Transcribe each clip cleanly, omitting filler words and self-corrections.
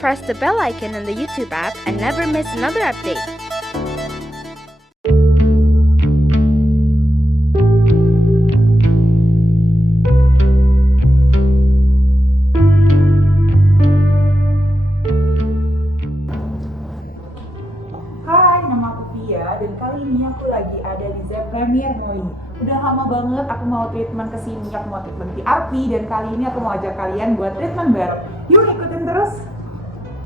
press the bell icon on the YouTube app and never miss another update. Hai, nama aku Pia dan kali ini aku lagi ada di Z Premier Noi. Udah lama banget aku mau treatment kesini, aku mau treatment PRP dan kali ini aku mau ajak kalian buat treatment bareng. Yuk ikutin terus!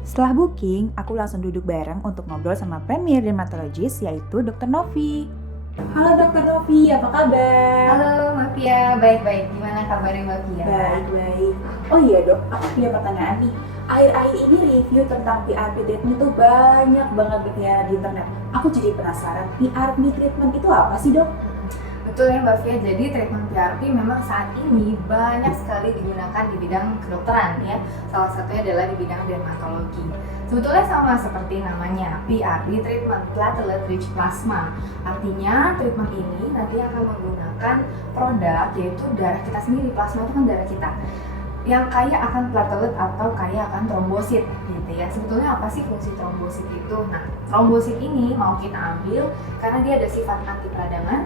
Setelah booking, aku langsung duduk bareng untuk ngobrol sama Premier Dermatologist yaitu Dr. Novi. Halo Dr. Novi, apa kabar? Halo Mbak Pia, baik-baik. Gimana kabarnya Mbak Pia? Baik. Oh iya dok, aku punya pertanyaan nih. Akhir-akhir ini review tentang PRP treatment itu banyak banget berkeliaran di internet. Aku jadi penasaran, PRP treatment itu apa sih dok? Betul ya Mbak Pia, jadi treatment PRP memang saat ini banyak sekali digunakan di bidang kedokteran ya. Salah satunya adalah di bidang dermatologi. Sebetulnya sama seperti namanya, PRP treatment, platelet rich plasma. Artinya treatment ini nanti akan menggunakan produk yaitu darah kita sendiri. Plasma itu kan darah kita yang kaya akan platelet atau kaya akan trombosit gitu ya. Sebetulnya apa sih fungsi trombosit itu? Nah, trombosit ini mau kita ambil karena dia ada sifat anti peradangan.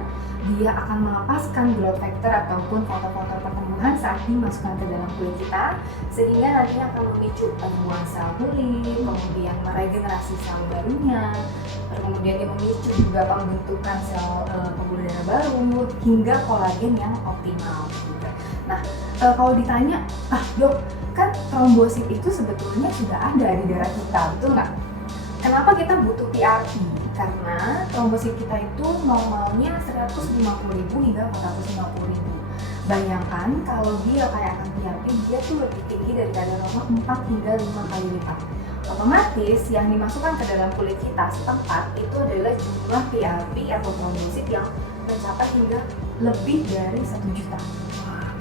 Dia akan melepaskan growth factor ataupun faktor-faktor pertumbuhan saat dimasukkan ke dalam kulit kita, sehingga nantinya akan memicu pertumbuhan sel kulit, kemudian meregenerasi sel barunya, kemudian dia memicu juga pembentukan sel pembuluh darah baru hingga kolagen yang optimal gitu. Nah, kalau ditanya, dok, kan trombosit itu sebetulnya sudah ada di darah kita, betul nggak? Kenapa kita butuh PRP? Karena trombosit kita itu normalnya 150.000 hingga 450.000. Bayangkan kalau dia kayak akan PRP, dia tuh lebih tinggi daripada normal 4 hingga 5 kali lipat. Otomatis yang dimasukkan ke dalam kulit kita setempat itu adalah jumlah PRP atau trombosit yang mencapai hingga lebih dari 1 juta.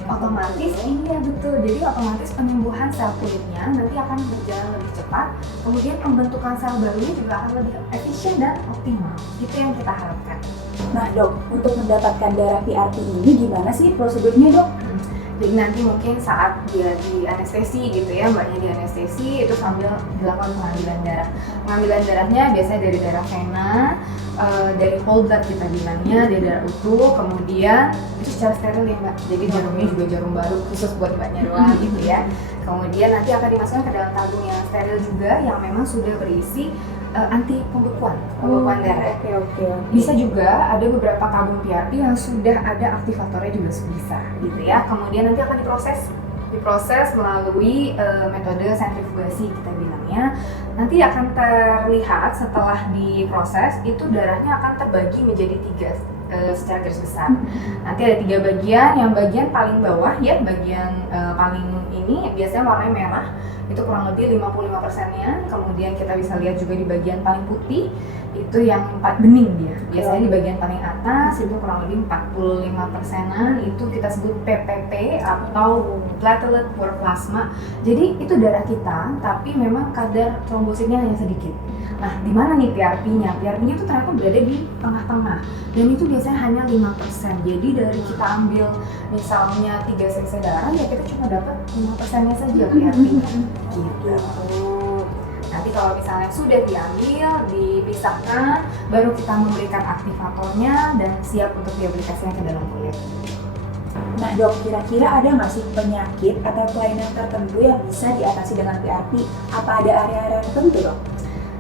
Otomatis iya betul, jadi otomatis penyembuhan sel kulitnya nanti akan berjalan lebih cepat, kemudian pembentukan sel barunya juga akan lebih efisien dan optimal. Itu yang kita harapkan. Nah dok, untuk mendapatkan darah PRP ini gimana sih prosedurnya dok? Jadi nanti mungkin saat dia di anestesi gitu ya, mbaknya di anestesi itu sambil dilakukan pengambilan darah. Pengambilan darahnya biasanya dari darah vena, dari whole blood kita bilangnya, dari darah utuh, kemudian itu secara steril ya mbak. Jadi jarumnya juga jarum baru khusus buat mbaknya doang gitu ya. Kemudian nanti akan dimasukkan ke dalam tabung yang steril juga yang memang sudah berisi anti pembekuan darah. Oke. Bisa juga ada beberapa tabung PRP yang sudah ada aktivatornya juga bisa gitu ya. Kemudian nanti akan diproses melalui metode sentrifugasi kita bilangnya. Nanti akan terlihat setelah diproses itu darahnya akan terbagi menjadi 3 secara garis besar. Nanti ada 3 bagian, yang bagian paling bawah ya, bagian paling ini biasanya warnanya merah, itu kurang lebih 55%-nya. Kemudian kita bisa lihat juga di bagian paling putih itu yang bening dia. Biasanya di bagian paling atas itu kurang lebih 45%-an, itu kita sebut PPP atau platelet poor plasma. Jadi itu darah kita, tapi memang kadar trombositnya hanya sedikit. Nah, di mana nih PRP-nya? PRP-nya itu ternyata berada di tengah-tengah dan itu biasanya hanya 5%. Jadi dari kita ambil misalnya 3 cc darah ya kita cuma dapat 5%-nya saja PRP-nya. Gitu. Nanti kalau misalnya sudah diambil, dipisahkan, baru kita memberikan aktivatornya dan siap untuk diaplikasikan ke dalam kulit. Nah dok, kira-kira ada nggak sih penyakit atau kelainan tertentu yang bisa diatasi dengan PRP? Apa ada area-area tertentu dok?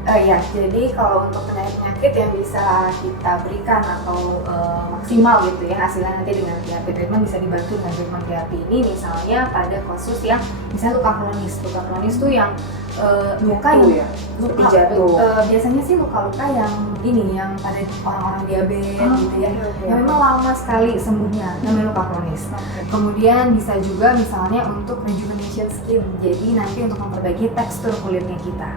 Ya, jadi kalau untuk penyakit yang bisa kita berikan atau maksimal gitu ya hasilnya nanti dengan PRP treatment bisa dibantu dengan treatment PRP ini, misalnya pada kasus yang misalnya luka kronis tuh yang luka yang biasanya sih luka-luka yang ini yang pada orang-orang diabetes gitu ya, yang memang lama sekali sembuhnya, namanya luka kronis. Kemudian bisa juga misalnya untuk rejuvenation skin, jadi nanti untuk memperbaiki tekstur kulitnya kita.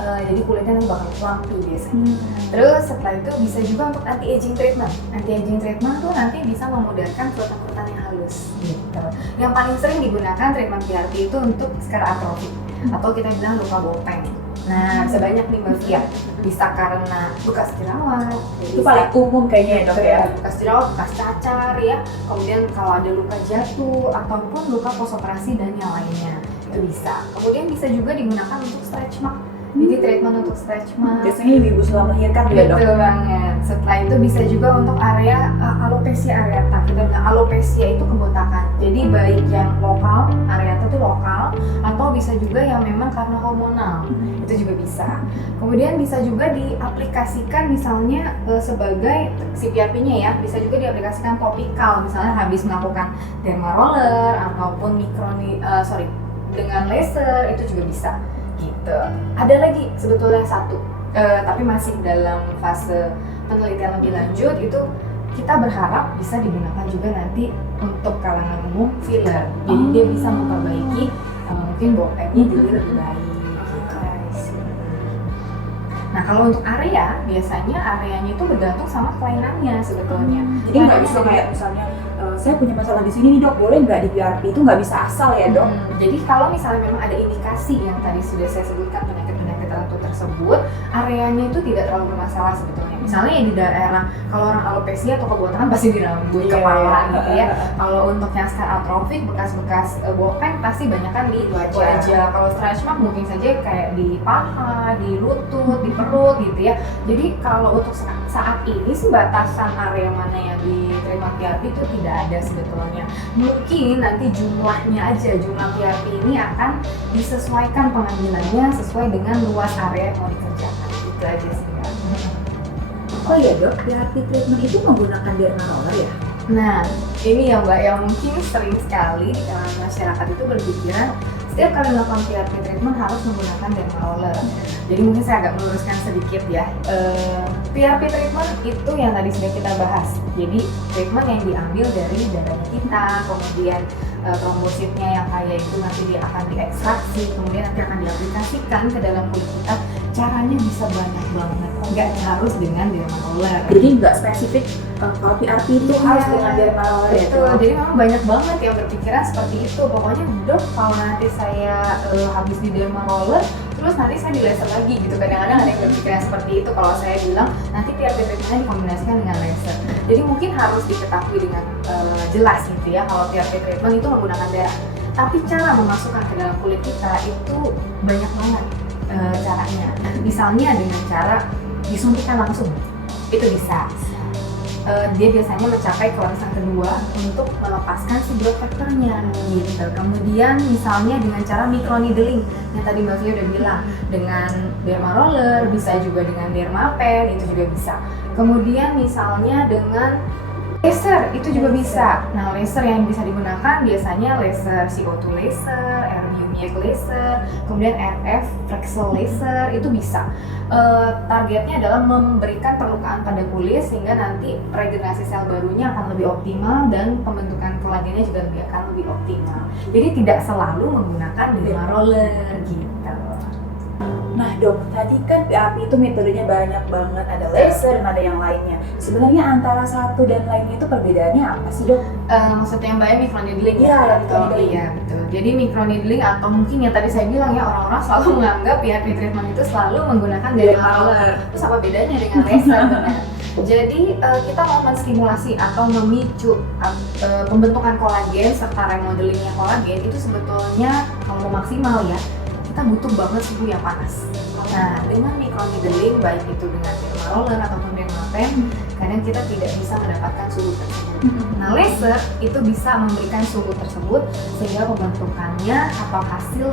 Jadi kulitnya nanti bakal plumpy biasanya. Terus setelah itu bisa juga untuk anti-aging treatment. Anti-aging treatment tuh nanti bisa memudahkan kerutan-kerutan yang halus gitu. Yang paling sering digunakan treatment PRP itu untuk scar atrofi atau kita bilang luka bopeng. Nah, bisa banyak nih Mbak Fia. Bisa karena bekas jerawat. Itu paling umum kayaknya ya dok ya. Bekas jerawat, bekas cacar ya. Kemudian kalau ada luka jatuh ataupun luka post operasi dan yang lainnya. itu bisa. Kemudian bisa juga digunakan untuk stretch mark. Jadi treatment untuk stretch mark. Biasanya ibu setelah melahirkan ya dok? Betul banget. Setelah itu bisa juga untuk area alopecia areata. Kita bilang alopecia itu kebotakan. Jadi baik yang lokal, areata itu lokal, atau bisa juga yang memang karena hormonal. Itu juga bisa. Kemudian bisa juga diaplikasikan misalnya sebagai si PRP-nya ya, bisa juga diaplikasikan topikal. Misalnya habis melakukan derma roller ataupun dengan laser itu juga bisa. Gitu. Ada lagi sebetulnya satu, tapi masih dalam fase penelitian lebih lanjut. Itu kita berharap bisa digunakan juga nanti untuk kalangan umum filler. Jadi dia bisa memperbaiki mungkin bokehnya jadi lebih baik. Gitu. Nah kalau untuk area, biasanya areanya itu bergantung sama kelainannya sebetulnya. Jadi nggak bisa kayak misalnya saya punya masalah di sini nih dok, boleh nggak di PRP? Itu nggak bisa asal ya dok? Jadi kalau misalnya memang ada indikasi yang tadi sudah saya sebutkan penyakit-penyakit tertentu tersebut, areanya itu tidak terlalu bermasalah sebetulnya. Misalnya di daerah, kalau orang alopecia atau kebotakan pasti di rambut, kepala gitu ya. Kalau untuk yang scar atrofik, bekas-bekas bokeh pasti banyak kan di wajah. Kalau stretch mark mungkin saja kayak di paha, di lutut, di perut gitu ya. Jadi kalau untuk saat ini sih batasan area mana yang diterima PRP itu tidak ada sebetulnya. Mungkin nanti jumlahnya aja, jumlah PRP ini akan disesuaikan pengambilannya sesuai dengan luas area yang mau dikerjakan. Itu aja sih. Oh iya dok, PRP treatment itu menggunakan derma roller ya? Nah, ini ya Mbak, yang mungkin sering sekali di kalangan masyarakat itu berpikiran setiap kali melakukan PRP treatment harus menggunakan derma roller. Jadi mungkin saya agak meluruskan sedikit ya. PRP treatment itu yang tadi sudah kita bahas. Jadi treatment yang diambil dari darahnya kita, kemudian trombositnya yang kaya itu nanti dia akan diekstraksi, kemudian nanti akan diaplikasikan ke dalam kulit kita. Caranya bisa banyak banget, nggak harus dengan derma roller. Jadi nggak spesifik kalau PRP itu harus dengan derma roller ya dok? Jadi memang banyak banget yang berpikiran seperti itu. Pokoknya dok, kalau nanti saya habis di derma roller, terus nanti saya di laser lagi gitu. Kadang-kadang ada yang berpikiran seperti itu. Kalau saya bilang nanti PRP treatmentnya dikombinasikan dengan laser. Jadi mungkin harus diketahui dengan jelas gitu ya. Kalau PRP treatment itu menggunakan darah, tapi cara memasukkan ke dalam kulit kita itu banyak banget caranya. Misalnya dengan cara disuntikan langsung, itu bisa. Dia biasanya mencapai kelangsungan kedua untuk melepaskan si growth factor-nya gitu. Kemudian misalnya dengan cara microneedling yang tadi Mbak Fia udah bilang, dengan derma roller, bisa juga dengan derma pen, itu juga bisa. Kemudian misalnya dengan laser, itu juga bisa. Nah, laser yang bisa digunakan biasanya laser CO2 laser, erbium laser, kemudian RF Fraxel laser, itu bisa. Targetnya adalah memberikan perlukaan pada kulit sehingga nanti regenerasi sel barunya akan lebih optimal dan pembentukan kolagennya juga akan lebih optimal. Jadi tidak selalu menggunakan derma roller gitu. Nah dok, tadi kan PRP itu metodenya banyak banget, ada laser dan ada yang lainnya. Sebenarnya antara satu dan lainnya itu perbedaannya apa sih dok? Maksudnya Mbaknya microneedling Iya, ya? microneedling. Iya betul. Jadi microneedling atau mungkin yang tadi saya bilang ya, orang-orang selalu menganggap PRP treatment itu selalu menggunakan derma roller. Terus apa bedanya dengan laser? Benar. Jadi kita mau menstimulasi atau memicu pembentukan kolagen serta remodelingnya kolagen itu sebetulnya kalau mau maksimal ya, kita butuh banget suhu yang panas. Nah, dengan microneedling, baik itu dengan derma roller ataupun derma pen, kadang kita tidak bisa mendapatkan suhu tersebut. Nah, laser itu bisa memberikan suhu tersebut sehingga pembentukannya atau hasil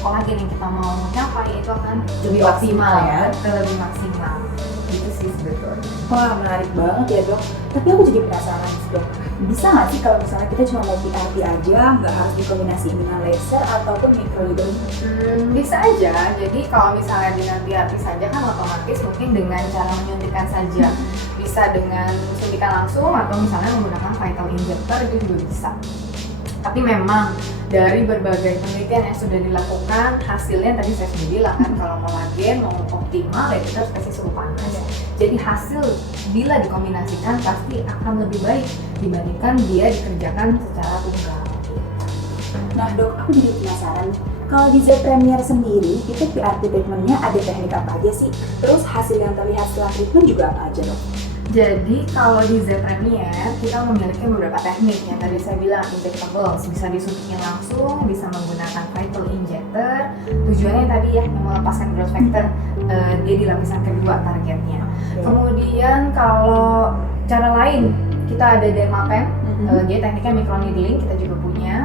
kolagen yang kita mau capai itu akan lebih optimal ya, lebih maksimal. Itu sih sebetulnya. Wah menarik banget ya dok. Tapi aku jadi penasaran sih dok. Bisa nggak sih kalau misalnya kita cuma mau PRP aja, nggak harus dikombinasiin dengan laser ataupun microneedling? Bisa aja. Jadi kalau misalnya dengan PRP saja kan otomatis mungkin dengan cara menyuntikkan saja. Bisa dengan suntikan langsung atau misalnya menggunakan vital injector itu juga bisa. Tapi memang dari berbagai penelitian yang sudah dilakukan, hasilnya tadi saya sudah bilang kan, kalau kolagen mau optimal ya kita harus kasih suhu panas. Jadi hasil bila dikombinasikan pasti akan lebih baik dibandingkan dia dikerjakan secara tunggal. Nah dok, aku jadi penasaran. Kalau di Z Premier sendiri, itu PRP treatmentnya ada teknik apa aja sih? Terus hasil yang terlihat setelah treatment juga apa aja dok? Jadi kalau di Z Premier kita memiliki beberapa teknik yang tadi saya bilang injectable, bisa disuntikin langsung, bisa menggunakan vital injector. Tujuannya tadi ya melepaskan growth factor, dia di lapisan kedua targetnya. Kemudian kalau cara lain kita ada dermapen, dia tekniknya microneedling kita juga punya.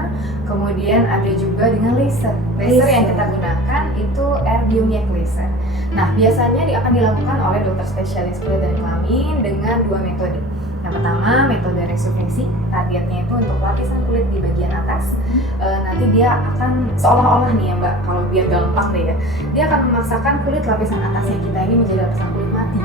Kemudian ada juga dengan laser. Laser yang kita gunakan itu air bionic laser. Nah, biasanya akan dilakukan oleh dokter spesialis kulit dan kelamin dengan dua metode. Yang pertama, metode resufleksi, targetnya itu untuk lapisan kulit di bagian atas. Nanti dia akan seolah-olah nih ya Mbak, kalau biar gampang deh ya, dia akan memaksakan kulit lapisan atasnya kita ini menjadi lapisan kulit mati,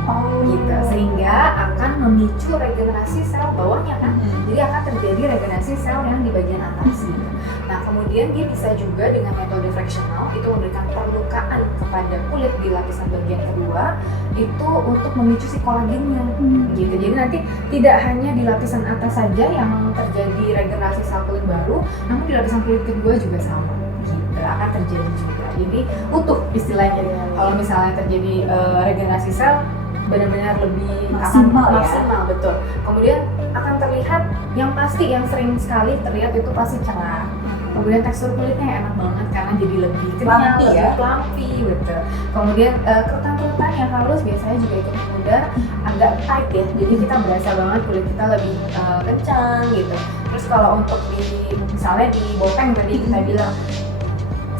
gitu, sehingga akan memicu regenerasi sel bawahnya kan. Jadi akan terjadi regenerasi sel yang di bagian atas. Gitu. Nah, kemudian dia bisa juga dengan metode fractional, itu memberikan perlukaan kepada kulit di lapisan bagian kedua, itu untuk memicu si kolagennya, gitu. Jadi nanti tidak hanya di lapisan atas saja yang terjadi regenerasi sel kulit baru, namun di lapisan kulit kedua juga sama, gitu, akan terjadi juga. Jadi utuh istilahnya. Kalau misalnya terjadi regenerasi sel benar-benar lebih maksimal, betul. Kemudian akan terlihat yang pasti, yang sering sekali terlihat itu pasti cerah. Kemudian tekstur kulitnya enak banget karena jadi lebih kenyal, lebih plumpy, betul. Kemudian kerutan-kerutan yang halus biasanya juga ikut memudar, agak tight ya. Jadi kita berasa banget kulit kita lebih kencang gitu. Terus kalau untuk misalnya di bopeng tadi kita bilang,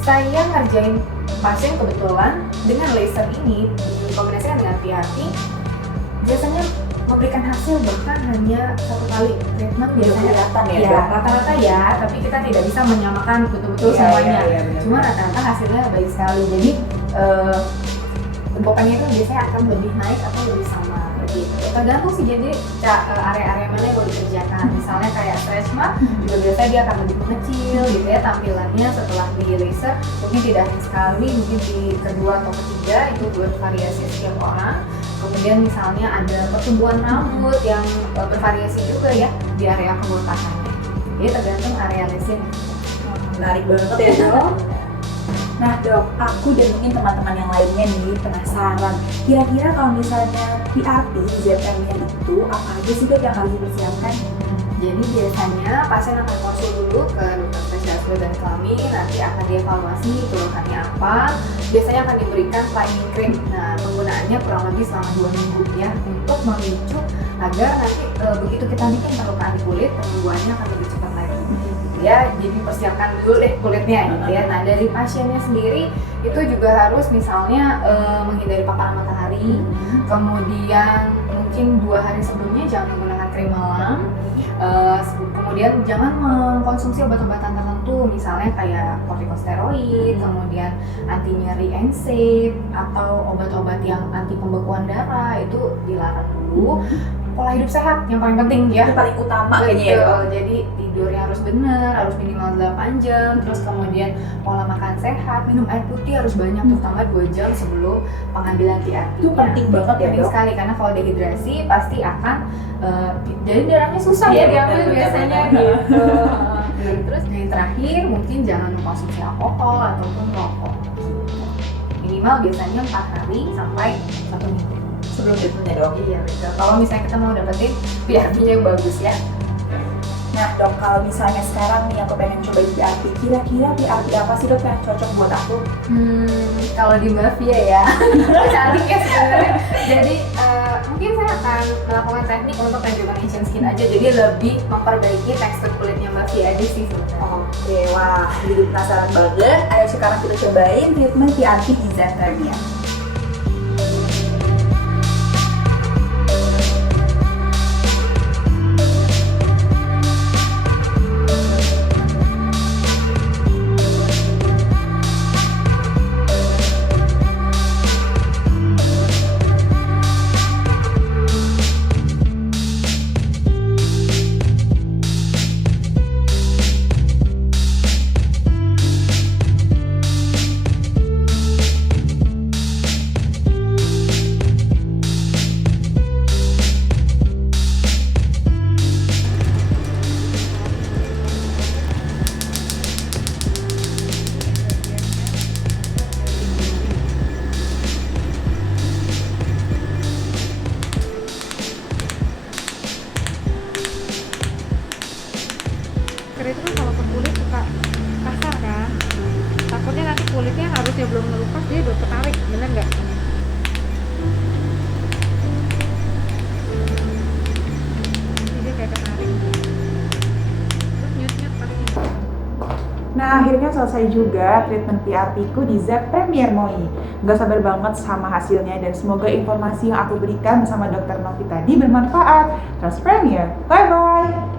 saya ngerjain pasien kebetulan dengan laser ini dikombinasikan dengan PRP, biasanya memberikan hasil bahkan hanya 1 kali treatment biasanya kelihatan ya, rata-rata ya, tapi kita tidak bisa menyamakan betul-betul semuanya. Cuma rata-rata hasilnya baik sekali. Jadi bentukannya itu biasanya akan lebih naik atau lebih sama gitu. Tergantung sih, jadi area-area mana yang mau dikerjakan. Misalnya kayak stretch mark juga biasanya dia akan lebih mengecil gitu ya tampilannya setelah di laser. Mungkin tidak hanya sekali, mungkin di kedua atau ketiga, itu bervariasi setiap orang. Kemudian misalnya ada pertumbuhan rambut yang bervariasi juga ya di area kebotakannya. Jadi tergantung area lesion. Menarik banget ya Dok. Nah Dok, aku dan mungkin teman-teman yang lainnya nih penasaran, kira-kira kalau misalnya PRP Z Premier itu apa aja sih Dok yang harus dipersiapkan? Jadi biasanya pasien akan konsul dulu ke dokter spesialis kulit dan kelamin, nanti akan dievaluasi keluhannya apa. Biasanya akan diberikan priming cream. Nah, penggunaannya kurang lebih selama 2 minggu ya, untuk memicu agar nanti begitu kita bikin perlukaan di kulit, penyembuhannya akan lebih cepat lagi. Ya, jadi persiapkan dulu deh kulitnya gitu ya. Nah, dari pasiennya sendiri itu juga harus misalnya menghindari paparan matahari, kemudian mungkin 2 hari sebelumnya jangan menggunakan krim malam. Kemudian jangan mengkonsumsi obat-obatan tertentu, misalnya kayak kortikosteroid, kemudian anti nyeri NSAID atau obat-obat yang anti pembekuan darah, itu dilarang dulu. Pola hidup sehat yang paling penting ya, Itu paling utama kayaknya ya Dok. Jadi tidurnya harus benar, harus minimal 8 jam, terus kemudian pola makan sehat, minum air putih harus banyak, terutama 2 jam sebelum pengambilan PRP. Itu penting banget ya Penting Dok. sekali, karena kalau dehidrasi pasti akan jadi darahnya susah ya diambil biasanya gitu. Terus yang terakhir mungkin jangan mengkonsumsi alkohol ataupun rokok. Minimal biasanya 4 hari sampai 1 minggu Sebelum treatmentnya Dok. Iya betul. Kalau misalnya kita mau dapetin PRP-nya yang bagus ya. Nah Dok, kalau misalnya sekarang nih aku pengen coba PRP, kira-kira PRP apa sih Dok yang cocok buat aku? Kalau di Mafia ya, cantik ya sebenarnya. Jadi mungkin saya akan melakukan teknik untuk rejuvenation skin aja, jadi lebih memperbaiki tekstur kulitnya Mafia aja sih sebenarnya. Oke, wah jadi penasaran banget. Ayo sekarang kita cobain treatment PRP di Z Premier. Nah, akhirnya selesai juga treatment PRP ku di Zep Premier Moi. Gak sabar banget sama hasilnya dan semoga informasi yang aku berikan bersama Dr. Novi tadi bermanfaat. Trust Premier, bye-bye!